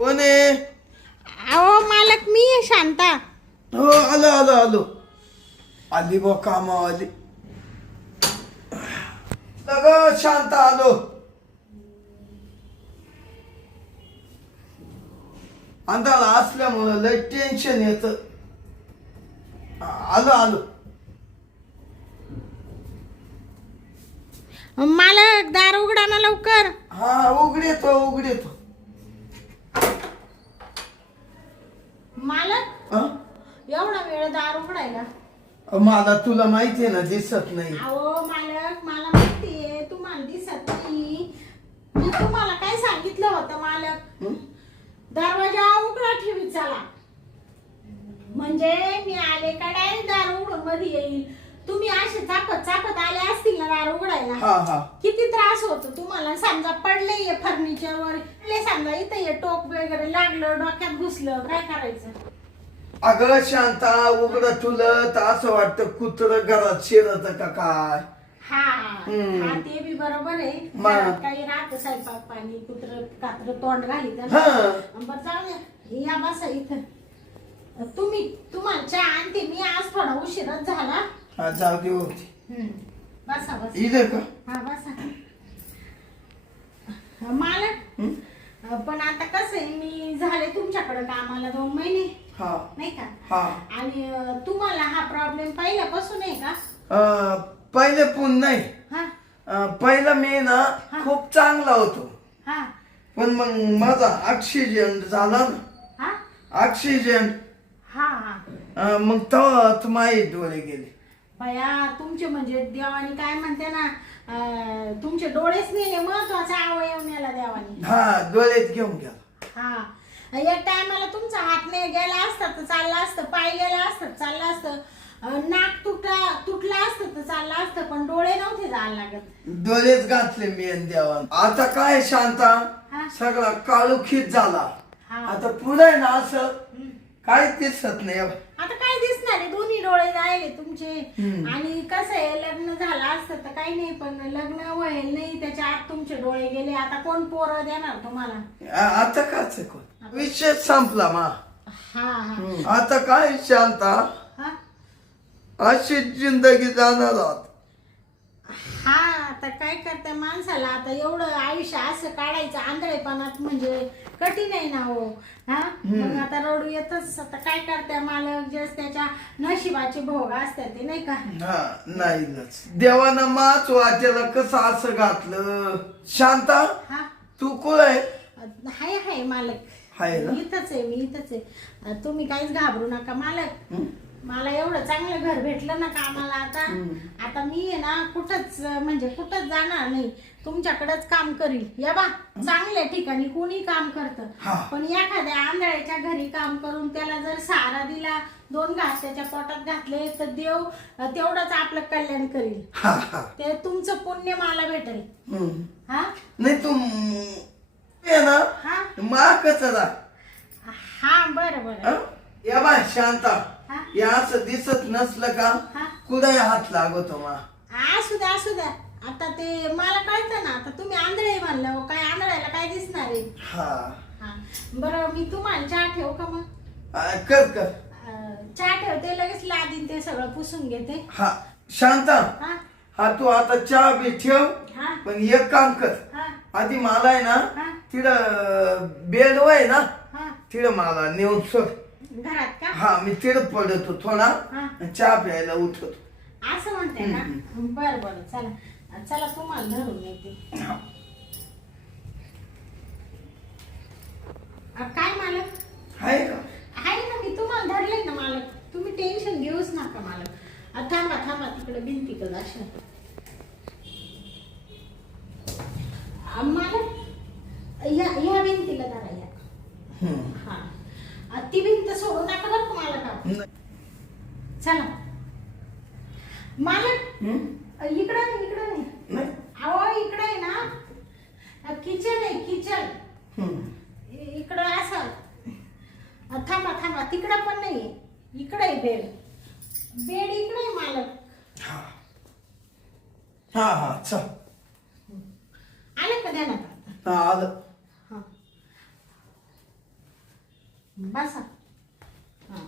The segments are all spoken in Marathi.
कोण आहे? अहो मालक मी आहे शांता. हो आलो आलो आलो. आली बा कामा आली. अगं शांत आलो. अंधारा असल्यामुळं लय टेन्शन येत. आलो आलो. मालक दार उघडा ना लवकर. हा उघडेतो उघडेतो. मालक एवढा वेळ दार उघडायला? मला तुला माहिती आहे ना दिसत नाही. अहो मालक मला माहितीये तुम्हाला दिसत नाही. मी तुम्हाला काय सांगितलं होतं मालक? दरवाजा उघडा ठेवी चला. म्हणजे मी आले का डायरेक्ट दार उघडून मध्ये येईल. तुम्ही असे चापत चापत आले असतील ना दार उघडायला, किती त्रास होतो तुम्हाला. समजा पडले फर्निचरवर, समजा इथं ये टोक वगैरे लागलं, डोक्यात घुसलं, काय करायचं? अगं शांता उघड तुला तर असं वाटतं कुत्र घरात शिरत का काय. हा ते बी बरोबर आहे. काही राहत स्वयंपाक पाणी कुत्र कात्र तोंड घाली बरं. जाऊ द्या या बसा इथं. तुम्हाला चहा आणते मी. आज थोडा उशीरच झाला. जाऊ दे होती. बसा बसा इथं का? हा बसा. मालक पण आता कसं आहे, मी झाले तुमच्याकडे कामाला 2 महिने नाही का. आणि तुम्हाला हा प्रॉब्लेम पहिल्यापासून आहे का? पहिले पण नाही. पहिला मी ना खूप चांगला होतो. पण मग माझा ऑक्सिजन झाला ना. ऑक्सिजन मग तेव्हा माझे डोळे गेले. बया तुमचे म्हणजे देवानी काय म्हणते ना, तुमचे डोळेच नेले. महत्वाचा अवयव नेला देवानी. डोळेच घेऊन गेला. एक टायमाला तुमचा हात नाही गेला असता तर चालला असतं, पाय गेला असतं चाललं असतं, नाक तुटला असतं तर चाललं असतं, पण डोळे नव्हते जायला लागत. डोळेच घातले मी देवान. आता काय शांता सगळा काळोखीत झाला. आता पुढे ना असं काय दिसत नाही. आता काय दिसणार आहे, दोन्ही डोळे जायले तुमचे. आणि कसं आहे, लग्न झालं असतं तर काही नाही, पण लग्न व्हायला नाही त्याच्या आत तुमचे डोळे गेले. आता कोण पोरं देणार तुम्हाला? आता काच कोण विषय संपला मा. आता काय शांता अशी जिंदगी जाणार आहात. आता काय करते माणसाला. आता एवढं आयुष्य असं काढायचं आंधळेपणात म्हणजे कठीण आहे ना हो. मग आता रडू येतच. आता काय करते मालक, जस त्याच्या नशिबाचे भोग असतात ते नाही का. नाही देवानं माच वाटेला कसं असं घातलं. शांता तू कोण आहे? हाय मालक. इथंच आहे मी, इथंच आहे. तुम्ही काहीच घाबरू नका मालक. मला एवढं चांगलं घर भेटलं ना कामाला. आता मी आहे ना कुठंच म्हणजे कुठंच जाणार नाही. तुमच्याकडेच काम करील. या बा चांगल्या ठिकाणी कोणी काम करतं, पण एखाद्या आंधळ्याच्या घरी काम करून त्याला जर सहारा दिला, 2 घास त्याच्या पोटात घातले, तर देव तेवढंच आपलं कल्याण करील. ते तुमचं पुण्य मला भेटेल. नाही तू ना माकच बरं बरं. या बा शांता या असं दिसत नसलं का कुठे हात लागतो मा. असू द्या असू द्या. आता ते मला कळतं ना. आता तुम्ही आंधळे म्हणलं, काय आंधळ्याला काय दिसणार आहे. बरं मी तुम्हाला चहा ठेवू का मग? कर चहा ठेवते, लगेच लादीन ते सगळं पुसून घेते. शांता तू आता चहा बी ठेव. पण एक काम कर, आधी मला आहे ना तिथं बेड आहे ना तिथं मला नेऊन सोड घरात का. मी तिथं पडतो थोडा चहा प्यायला उठतो. असं म्हणते ना. बरं बरं चला चला तुम्हाला धरून येते. काय मालक आहे का? आहे ना, मी तुम्हाला धरले ना मालक. तुम्ही टेन्शन घेऊच नका मालक. थांबा थांबा तिकडे भिंतीकडे अशा. मालक ह्या भिंतीला धरा. ती भिंत सोडू नका बरं का मालक. चला मालक इकडं नाही. अहो इकडे आहे ना किचन आहे, किचन इकडं असं. थांबा तिकडं पण नाही, इकडे आहे बेड. इकडे आहे मालक. चल आलं का ध्यानात? आलं. बसा. हा.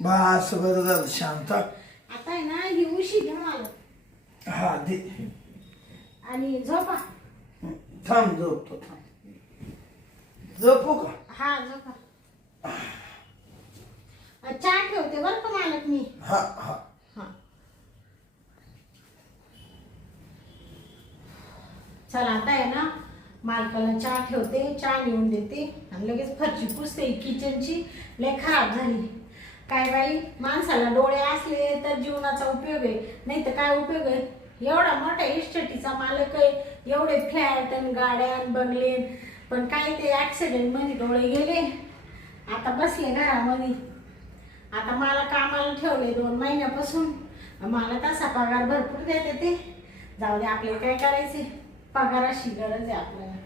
बस बरं झालं शांत. आता आहे ना ही उशी घ्या मला हा दे. आणि झोपा. थांब झोपतो. झोपू का? हा झोपा. चहा ठेवते बरं का मालक मी. हा हा. हा. चला आता आहे ना मालकाला चहा ठेवते, चहा नेऊन देते आणि लगेच फरची पुसते. किचनची लय खराब झाली. काय बाई, माणसाला डोळे असले तर जीवनाचा उपयोग आहे, नाही तर काय उपयोग आहे. एवढा मोठा इस्टेटीचा मालक आहे, एवढे फ्लॅट आणि गाड्या आणि बंगले, पण काय ते ऍक्सिडेंट मध्ये डोळे गेले. आता बसले घरामध्ये. आता मला कामाला ठेवले 2 महिन्यापासून. मला तसा पगार भरपूर देते ते. जाऊ दे, आपल्याला काय करायचे, पगाराशी गरज आहे आपल्याला.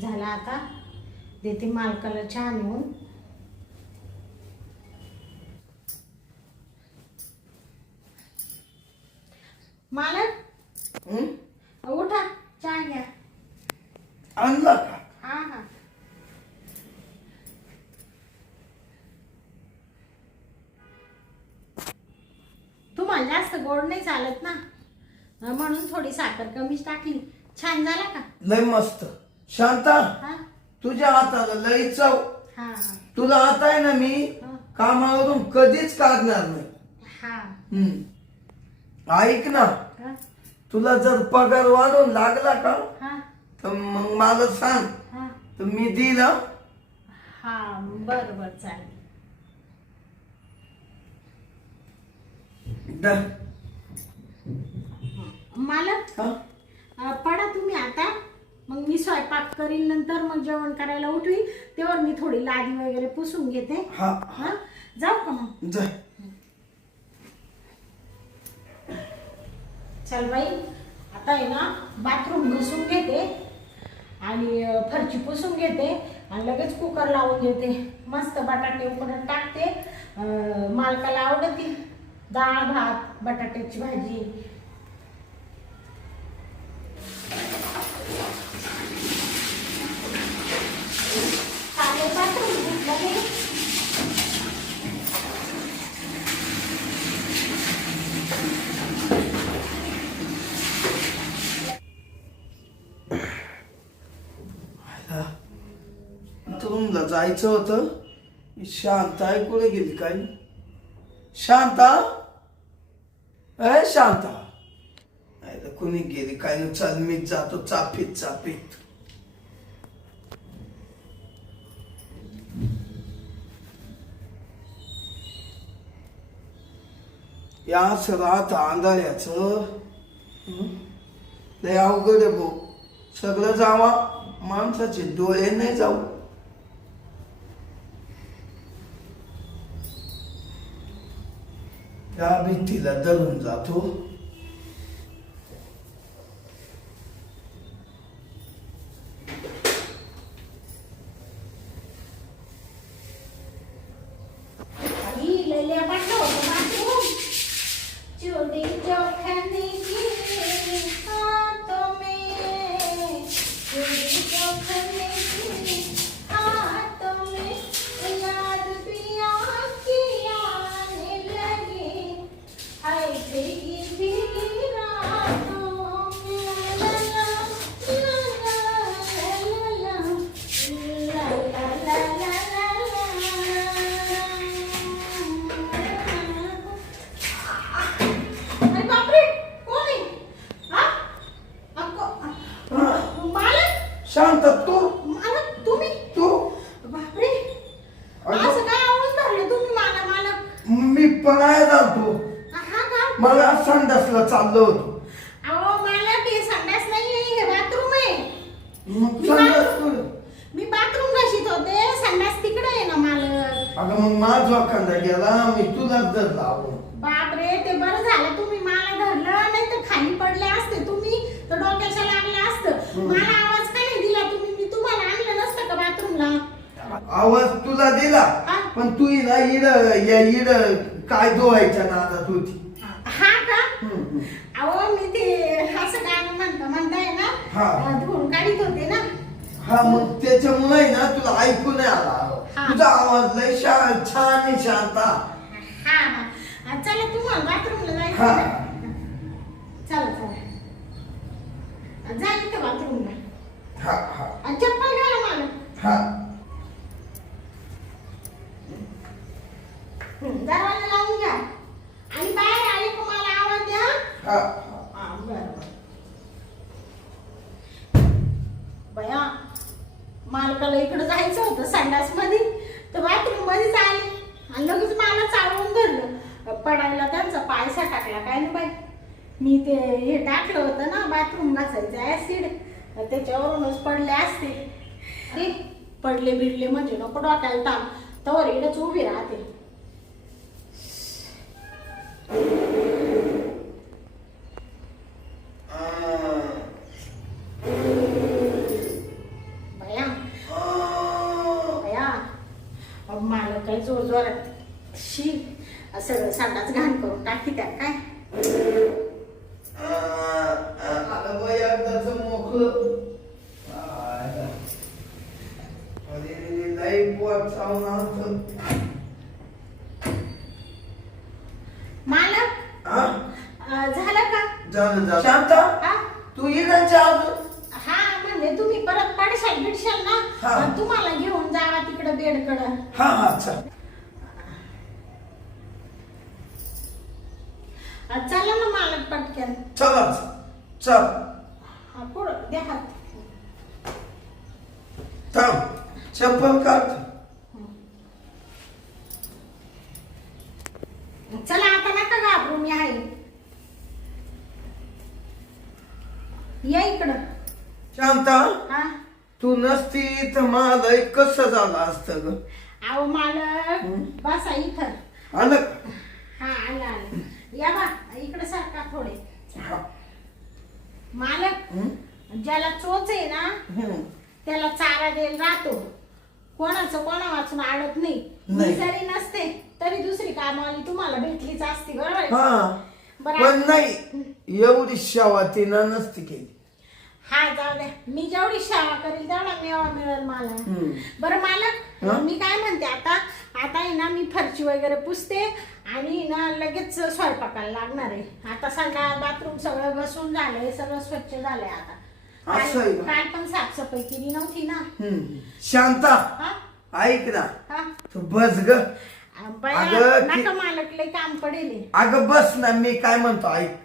झाला आता देते मालकाला चहा नेऊन. मालक उठा, चहा घ्या. आणला का? हा हा. तुम्हाला जास्त गोड नाही चालत ना, म्हणून थोडी साखर कमीच टाकली. छान झाला का? लय मस्त. शांता, हा तुझ्या हाताला लय चव. हा हा. तुला आता आहे ना मी कामावरून कधीच काढणार नाही. हा ऐक ना, हा तुला जर पगार वाढून लागला का हा तर मग मला सांग, हा. तर मी दिला. हा बर बर चालेल. मालक पडा तुम्ही आता, मग मी स्वयंपाक करीन. नंतर मग जेवण करायला उठवी तेव्हा मी थोडी लादी वगैरे पुसून घेते. हा हा जाऊ का मग? जा. चल बाई, आता आहे ना बाथरूम घुसून घेते आणि फरची पुसून घेते आणि लगेच कुकर लावून देते. मस्त बटाटे उकडत टाकते. मालकाला आवडती डाळ भात बटाट्याची भाजी. चालेल, बाथरूम घेतलं मी. तुमला जायचं होतं. शांता आहे कुठे गेली काय? शांता, शांता कोणी गेली काय? चल मीच जातो चापीत चापीत. या रात आंधळ्याचं लय अवघड आहे भाऊ. सगळं जावा, माणसाचे डोळे नाही जाऊ. त्या भीतीला धरून जातो. शांत, तू तुम्ही तू बापरे, असं काय आवाज धरले तुम्ही मला? मालक मी पळायला जातो. हा का? मला संडासला चाललो होतो. अहो मालक, हे संडास नाही, हे बाथरूम आहे. मग संडास मी बाथरूम घाशीत होते, संडास तिकडे आहे ना मालक. अगं मग माझा वाखांदा गेला, मी तुलाच धरला. बापरे, ते बरं झालं तुम्ही मला धरलं, नाही तर खाली पडले असते तुम्ही तर डोक्याच्या लागलं असतं. मला आवाज का नाही दिला तुम्ही? मी तुम्हाला आणलं नसतं का बाथरूमला? आवाज तुला दिला, पण तू ना इड काय धुवायच्या नादात होती. हा का? अहो मी ते असं गाणं म्हणताय ना, धुवून काढीत होते ना. हा मग त्याच्यामुळे ना तुला ऐकू नाही आला हा. तुझा आवाज लय छान आहे शांता. हा हा चला तुम्हाला बाथरूमला जायचं हा. ना? चला चला जा इथे बाथरूमला. हा हा आणि चप्पल घाला मला. हा दरवाजा लावून घ्या आणि बाहेर आले का मला आवाज द्या. हा हा बरं बया मालकाला इकडे जायचं होतं संडास मध्ये तर बाथरूम मध्येच आले आणि लगेच मला चालवून धरलं. पडायला त्यांचा पायसा टाकला काय ना बाई. मी ते हे टाकलं होतं ना बाथरूम घासायचं ऍसिड त्याच्यावरूनच पडले असते. अरे पडले बिडले म्हणजे नको डोक्याला ताण तवर इकडेच उभी राहते. बया बया मला काही जोर जोरात शी सगळं संडास घाण करून टाकी त्या काय. आलं बाई एकदाचं मोकळं. लई पोट चावून आलतं. मालक हा झालं का? झालं शांता हा तू इकडच्या अजून. हा म्हणजे तुम्ही परत पडशाल बिडशाल ना हा. तुम्हाला घेऊन जावा तिकडे बेडकडं. हा हा चल चला ना मालक पटकन. चला चल हा पुढं द्या हात. थांब चप्पल काढ. चला आता नका घाबरू मी आहे. या इकडं. शांता हा तू नसती तर मला कसं झालं असतं ग. अहो मालक बसा इथं. आलं का? हा आलं आलं. या बा इकडे सारखा थोडे. हा. मालक ज्याला चोच आहे ना हम्म. त्याला चारा द्यायला राहतो. कोणाचं कोणा वाचून अडत नाही. मी नाही. जरी नसते तरी दुसरी कामवाली तुम्हाला भेटलीच असती बरोबर आहे? हा बरं पण नाही एवढी शेवा तिनं नसती केली. हा जाऊ द्या मी जेवढी सेवा करेल तेवढा मेवा मिळेल मला. हम्म. बरं मालक मी काय म्हणते आता आता आहे ना मी फरची वगैरे पुसते आणि ना लगेच स्वयंपाकाला लागणार आहे. आता संडास बाथरूम सगळं घसून झालंय सगळं स्वच्छ झालंय आता. असं आहे का? काल पण साफसफाई केली नव्हती ना. शांता हा ऐक ना हा तू बस ग. बया, अगं, नका मालक लय काम पडेल. अगं बस ना मी काय म्हणतो ऐक.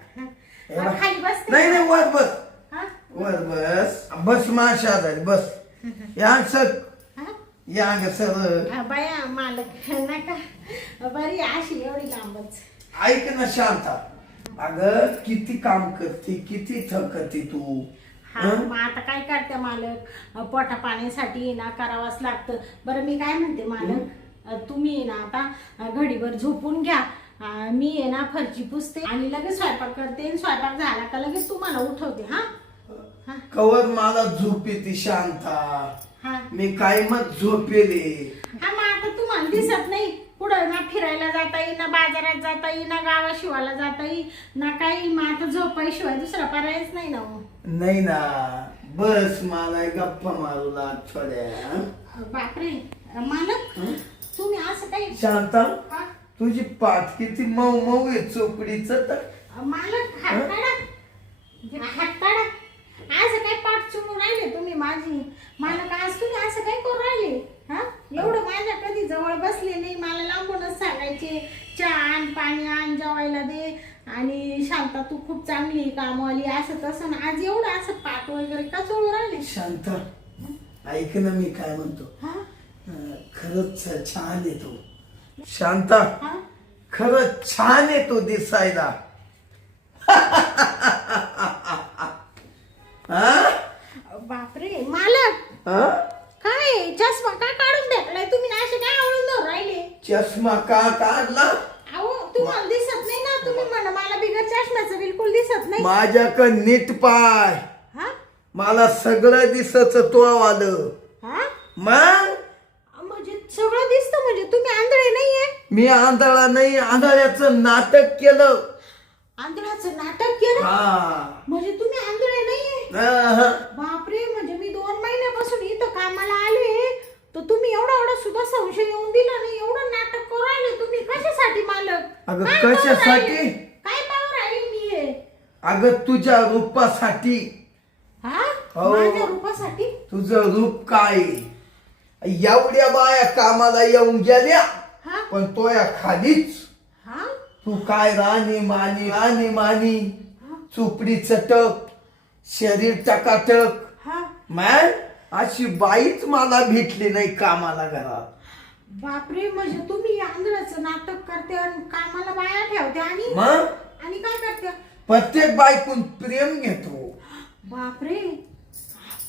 खाली बसते नाही नाही वर बस हा? वर बस बस माझ्या शेजारी बस. या सर हा? या ग सर. बया मालक नका बरी अशी एवढी लांबच. ऐक ना शांता अगं किती काम करते किती थकते तू. हा मग आता काय करते मालक पोटा पाण्यासाठी ना करावंच लागतं. बरं मी काय म्हणते मालक तुम्ही ना आता घडीभर झोपून घ्या. मी आहे ना फरची पुसते आणि लगेच स्वयंपाक करते. स्वयंपाक झाला का लगेच तुम्हाला उठवते. हा हा कवर मला झोप येते शांता. हा मी काय मग झोपेले. हा मग आता तुम्हाला दिसत नाही पुढं ना फिरायला जाता येईल ना बाजारात जाता येईल ना गावा शिवायला जाता येईल ना काही. मग आता झोपायशिवाय दुसरा पर्यायच नाही ना. नाही ना बस मला गप्पा मारू लाग थोड्या. बापरे मालक तुम्ही असं काही शांता हा? तुझी पाठ किती मऊ मऊ आहे चोपडीच तर. मालक हात काढा हात काढा. असं काय पाठ चुकून राहिले तुम्ही माझी. मालक आज तुम्ही असं काय करून राहिले. हा एवढं माझ्या कधी जवळ बसले नाही. मला लांबूनच सांगायचे चहा आण पाणी आण जेवायला दे आणि शांता तू खूप चांगली कामवाली असं तसं. आज एवढं असं पाठ वगैरे का चोळून राहिले. शांता ऐक ना मी काय म्हणतो. हा खरंच छान आहे तू शांता. हा खरंच छान आहे तू दिसायला. हा? बापरे मालक हा? काय चष्मा का काढून टाकलाय तुम्ही. असे काय आवडून धरून राहिले. चष्मा का काढला. अहो तुम्हाला दिसत नाही ना. तुम्ही म्हणा मला बिगर चष्म्याचं बिलकुल दिसत नाही. माझ्याकडे नीट पाय. हा मला सगळं दिसत तो आलं. हा मग म्हणजे सगळं दिसतं म्हणजे तुम्ही आंधळे नाहीये. मी आंधळा नाही आंधळ्याचं नाटक केलं. आंधळाचं नाटक केलं हा म्हणजे तुम्ही आंधळे नाहीये अहं. बापरे म्हणजे मी 2 महिन्यापासून इथं कामाला आले तर तुम्ही एवढा सुद्धा संशय येऊन दिला नाही एवढं नाटक करू राहिले तुम्ही कशासाठी मालक अगं, काय पाहू कशासाठी? राहिले? काय पाहू राहिले मी हे अगं तुझ्या रूपासाठी. हा हो. माझ्या रूपासाठी तुझं रूप काय एवढ्या बाया कामाला येऊन गेल्या हा पण तो या खालीच हा तू काय राणी मानी चुपडी चटक शरीर टकाटक हा मॅन अशी बाईच मला भेटली नाही कामाला घरात. बापरे म्हणजे तुम्ही आंधळाचं नाटक करते आणि कामाला बाया ठेवते आणि मग आणि काय करते प्रत्येक बायकून प्रेम घेतो. बापरे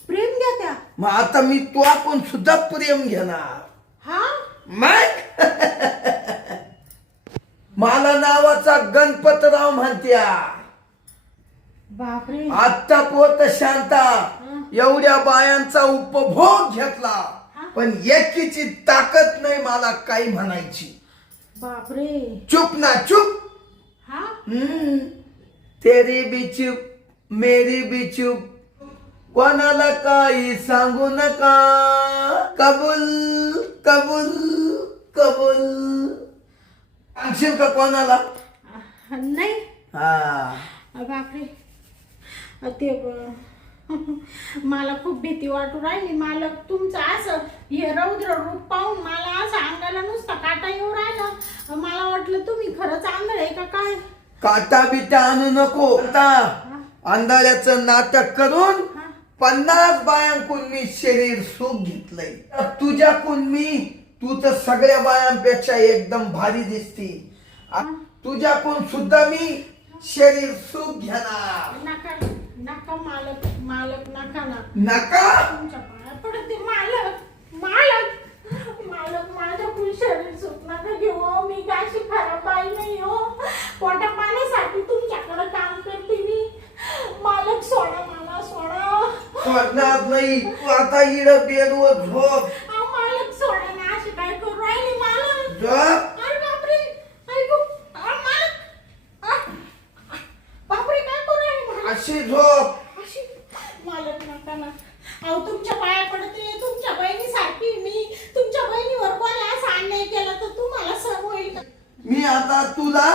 प्रेम द्या त्या मग आता मी तो आपण सुद्धा प्रेम घेणार. हा मग मला नावाचा गणपतराव म्हणत्या. बापरे आत्ता पोत शांता एवढ्या बायांचा उपभोग घेतला पण एकीची ताकद नाही मला काही म्हणायची. बापरे चुप ना चुप. हा तेरी भी चुप मेरी भी चुप कोणाला काही सांगू नका. कबूल कबूल कबूल सांगशील का कोणाला? नाही हा बापरे ते मला खूप भीती वाटू राहिली मालक तुमचं असं हे रौद्र रूप पाहून मला असं अंगाला नुसता काटा येऊ राहिला मला वाटलं तुम्ही खरंच आंधळ आहे का काय काटा बिटा आणू नको. आता आंधळ्याचं नाटक करून 50 बायांकून मी शरीर सुख घेतलंय. तुझ्याकून मी तू तर सगळ्या बायांपेक्षा एकदम भारी दिसती. तुझ्याकून सुद्धा मी शरीर सुख घेणार. नका नका मालक मालक नका ना नका तुमच्या पाया पडते मालक मालक मालक माझ्या शरीर सुख नका घेऊ हो. मी काय अशी खराब बाई नाही हो पोटा पाण्यासाठी तुमच्याकडे काम करते मी मालक सोडा मला सोडा सोडणार नाही. तू आता इड बेडवर झोप. मालक सोडा ना अशी काय करू राहिली मालक झोप. अरे बापरे ऐकू मालक बापरे काय करू राहिली मालक अशी झोप. अशी मालक नका ना अहो तुमच्या पाया पडते तुमच्या बहिणीसारखी मी तुमच्या बहिणीवर कोणी असा अन्याय केला तर तुम्हाला सहन होईल का मी आता तुला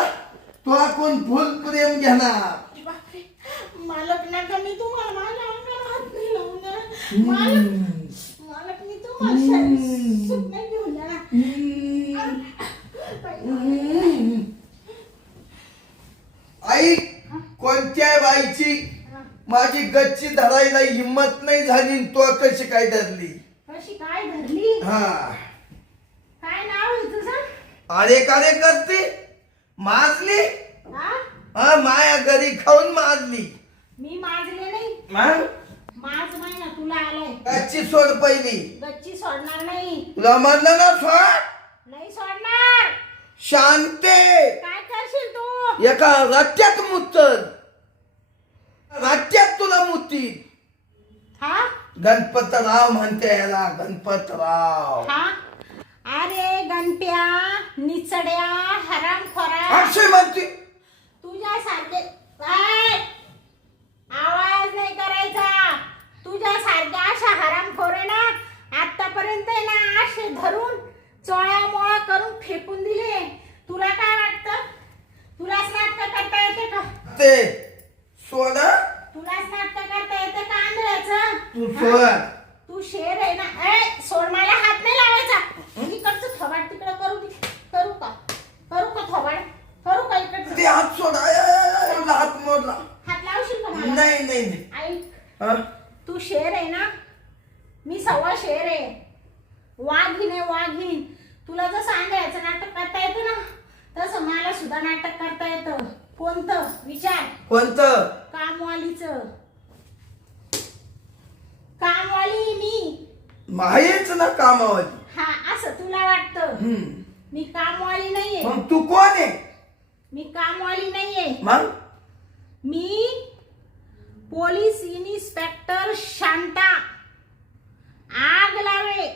कोण फुल प्रेम घेणार. बापरे मालक नका मी तुम्हाला माझ्या अंगाला हात नाही लावून देणार मालक मालक मी तुम्हाला शरीर सुख नाही घेऊन देणार आई कोणत्या बाईची माझी गच्ची धरायला हिम्मत नाही झाली तो कशी काय धरली. कशी काय धरली हा काय नाव आहे तुझं अरे कारे करते माजली. हा हा माया घरी खाऊन माजली. मी माजले नाही मग माज महिना तुला आलाय गच्ची सोड पहिली. गच्ची सोडणार नाही तुला म्हणलं ना सोड. नाही सोडणार शांते काय करशील तू एका रट्ट्यात मुतल रट्ट्यात तुला मुती. हा गणपतराव म्हणते याला गणपतराव. हा अरे गणप्या निचड्या हरामखोरा अक्षय म्हणते तुझ्यासारखे काय आवाज नाही करायचा तुझ्यासारख्या अशा हरामखोरे ना आतापर्यंत ना असे धरून चोळ्यामोळा करून फेकून दिले. तुला काय वाटतं तुलाच नाटक करता येते का ते सोड. तुलाच नाटक करता येते का आंधळ्याचं तू सोड. तू शेर आहे ना ए सोड मला हात नाही लावायचा इकडचं थोबाड तिकडे करू का थोबाड करू का इकडचं ते हात सोड. हात मोडला. हात लावशील का मला नाही नाही नाही. ऐक हा? तू शेर आहे ना मी सव्वा शेर आहे वाघीण आहे वाघीण तुला जसं आंधळ्याचं नाटक करता येतं ना तसं मला सुद्धा नाटक करता येतं. कोणतं विचार कोणतं कामवालीचं कामवाली मी माहीच ना कामावधी. हा असं तुला वाटतं हम्म. मी कामवाली नाहीये मग तू कोण आहे. मी कामवाली नाहीये मग मी पोलीस इन्स्पेक्टर शांता आग लावे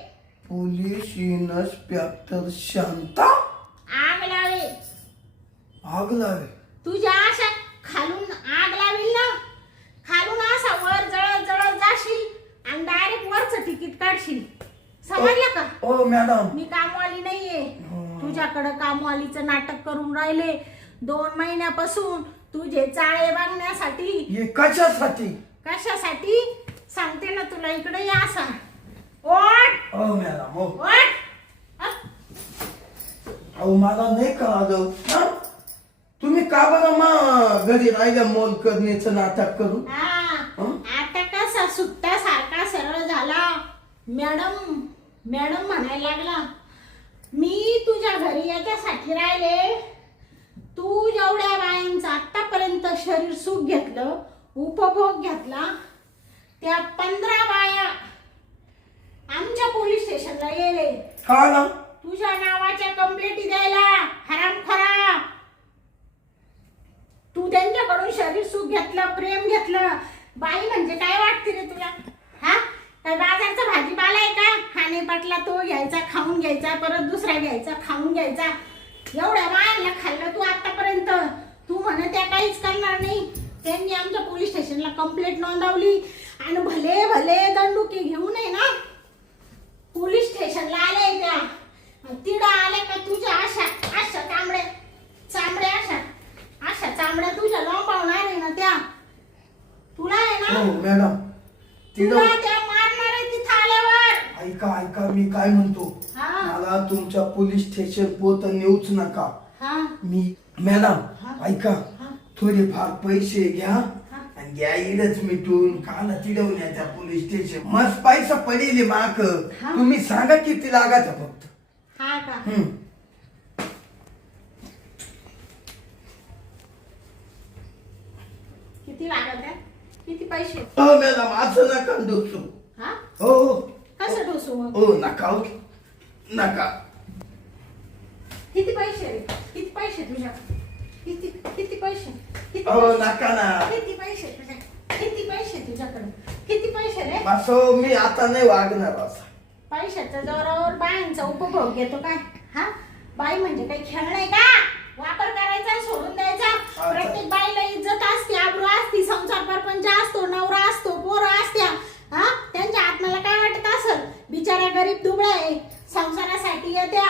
पोलीस इन्स्पेक्टर शांता आग लावे आग लावे. तुझ्या अशा समजलं का? हो मॅडम. मी कामवाली नाहीये. तुझ्याकडं कामवालीचं नाटक करून राहिले 2 महिन्यापासून. तुझे चाळे बघण्यासाठी. हे कशासाठी? कशासाठी सांगते ना तुला. इकडे या असा. ओट. हो मॅडम. हो. ओट. अहो मला नाही कळालं. तुम्ही का बरं मग घरी राहिल्या मोल करणीचं नाटक करून? आता कसा सुट्टा सारखा सरळ झाला. मॅडम मॅडम म्हणायला लागला. मी तुझ्या घरी याच्यासाठी राहिले. तू जेवढ्या बायांचं आतापर्यंत शरीर सुख घेतलं, उपभोग घेतला, त्या 15 बाया आमच्या पोलीस स्टेशनला गेले. का ना? तुझ्या नावाच्या कंप्लेंटी द्यायला. हरामखोरा. तू त्यांच्याकडून शरीर सुख घेतलं, प्रेम घेतलं. बाई म्हणजे काय वाटते रे तुला? हा, काय बाजारचा भाजीपाला आहे का? खाणे पाटला तो घ्यायचा, खाऊन घ्यायचा, परत दुसरा घ्यायचा, खाऊन घ्यायचा. एवढ्या बायांना खाल्लं तू आतापर्यंत. तू म्हणे त्या काहीच करणार नाही. त्यांनी आमच्या पोलीस स्टेशनला कंप्लेंट नोंदवली आणि भले भले दंडुके घेऊन आहे ना पोलीस स्टेशनला आले. त्या तिडा आले का तुझ्या अशा अशा चांबड्या अशा चांबड्या तुझ्या लोंबावणार आहे ना त्या. तुला आहे ना मॅडम तुला त्या मारणार आहे तिथं आल्यावर. ऐका मी काय म्हणतो. मला तुमच्या पोलीस स्टेशन पोत नेऊच नका. मी मॅडम ऐका, थोडेफार पैसे घ्या आणि घ्या इडच मिटून काला तिडवण्या त्या पोलीस स्टेशन. मस्त पैसा पडेल माक. तुम्ही सांगा किती लागायचं फक्त. हा का? किती लागत आहे? किती पैसे? हो मॅडम असं नका डोसू. हो कसं डोसू मग? हो नका नका. किती पैसे रे? किती पैसे तुझ्या? किती किती पैसे? हो नका ना. किती पैसे तुझ्या? किती पैसे तुझ्याकडे? किती पैसे रे? असो मी आता नाही वागणार असं. पैशाच्या जोरावर बायांचा उपभोग घेतो काय? हा, बाई म्हणजे काही खेळ नाही का? वापर करायचा सोडून द्यायचा. प्रत्येक बाईला इज्जत असते, आबरू असते, संसार परपंच असतो, नवरा असतो, पोरं असत्या. हा, त्यांच्या आत्म्याला काय वाटत असेल? बिचाऱ्या गरीब दुबळ्या आहे, संसारासाठी येत्या,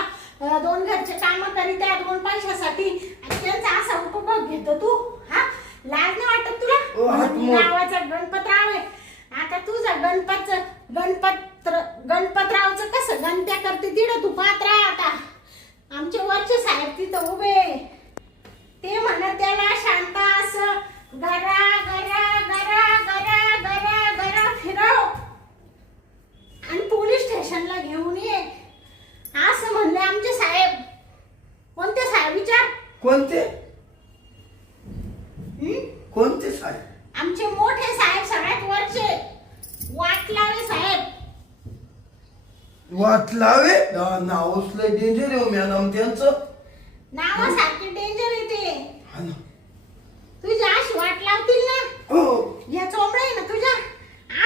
2 घरचे काम करीत्या 2 पैशासाठी, आणि त्यांचा असा उपभोग घेतो तू. हा, लाज नाही वाटत तुला? गावाचा गणपतराव आहे. आता तुझं गणपतरावचं कसं गणत्या करते तिडं तू पाहत राह. आता आमचे वरचे साहेब तिथं उभे. ते म्हणत त्याला शांत असं गरा गरा गरा गरा गरा गरा फिरव आणि पोलीस स्टेशनला घेऊन ये असं म्हणले आमचे साहेब. कोणते साहेब विचार? कोणते कोणते साहेब? आमचे मोठे साहेब, सगळ्यात वरचे वाटलावे साहेब. वाटलावे नावच लय डेंजर आहे मॅडम त्यांचं. नावासारखे डेंजर येते. तुझ्या अशी वाट लावतील ना. या चोंबडे आहे ना तुझ्या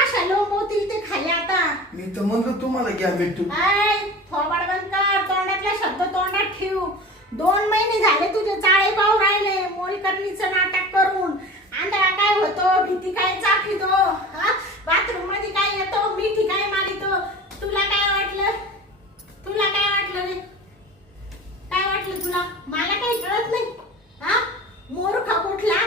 आशा लोंबवतील ते खाली. आता मी तर म्हणलं तुम्हाला घ्या भेटू. थोबाड बंद कर. तोंडातला शब्द तोंडात ठेव. 2 महिने झाले तुझे चाळे पाहू राहिले मोलकरणीचं नाटक करून. आंधळा काय होतो, भीती काय चाफितो, बाथरूम मध्ये काय येतो, मिठी काय मारितो. तुला काय वाटलं? तुला काय वाटलं रे? काय वाटलं तुला? मला काही कळत नाही. हा, मूर्ख कुठला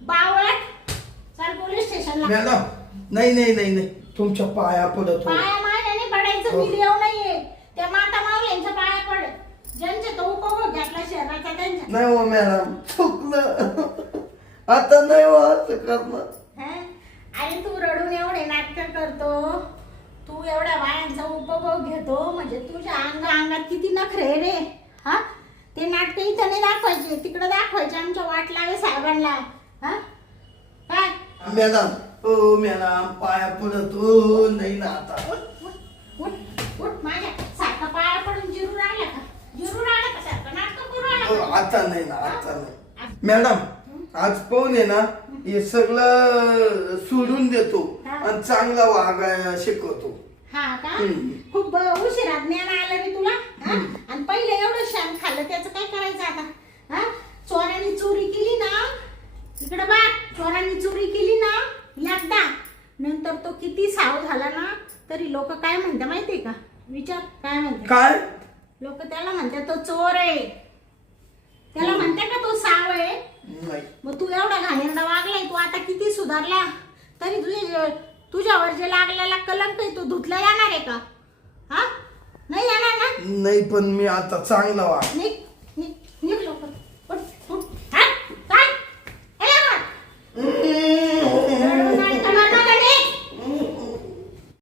बावळट. चल पोलीस स्टेशनला. मॅडम नाही तुमच्या पाया पडत. पाया मायने पडायचं. मी देव नाहीये. त्या माता माऊल्यांच्या पाया पड. ज्यांचे तो उपभोग घेतला शहराचा त्यांच्या. नाही हो मॅडम, चुकलं. आता नाही हो असं करणं. आणि तू रडून एवढे नाटक करतो, तू एवढ्या बायांचा उपभोग घेतो, म्हणजे तुझ्या अंगात किती नखरे रे. हा, ते नाटक इथं नाही दाखवायचे, तिकडे दाखवायचे आमच्या वाटलावे साहेबांना. हा काय मॅडम? हो मॅडम पाया पडत. हो नाही ना आता. उठ माझ्या सारखा पाया पडून जिरू राहिला का? जिरू राहिला का सारखं नाटक करू राहिला? आता नाही ना, आता नाही. मॅडम आज पाहून आहे ना हे सगळं सोडून देतो आणि चांगला वागायला शिकवतो. हा का? खूप उशिरा ज्ञान आलं रे तुला. आणि पहिले एवढं शान खाल्लं, त्याचं काय करायचं आता? चोरांनी चोरी केली ना, इकडे बघ, चोरांनी चोरी केली ना एकदा, नंतर तो किती साव झाला ना तरी लोक काय म्हणतात माहितीये का? विचार काय म्हणते. काय लोक त्याला म्हणतात तो चोर आहे, त्याला म्हणते का तो साव आहे. नाही मग तू एवढा घाणेरडा वागलाय, तू आता किती सुधारला तरी तुझ्यावर जे लागलेला कलंक आहे तो धुतला जाणार आहे का? हा नाही जाणार ना. नाही पण मी आता चांगला वाग निघ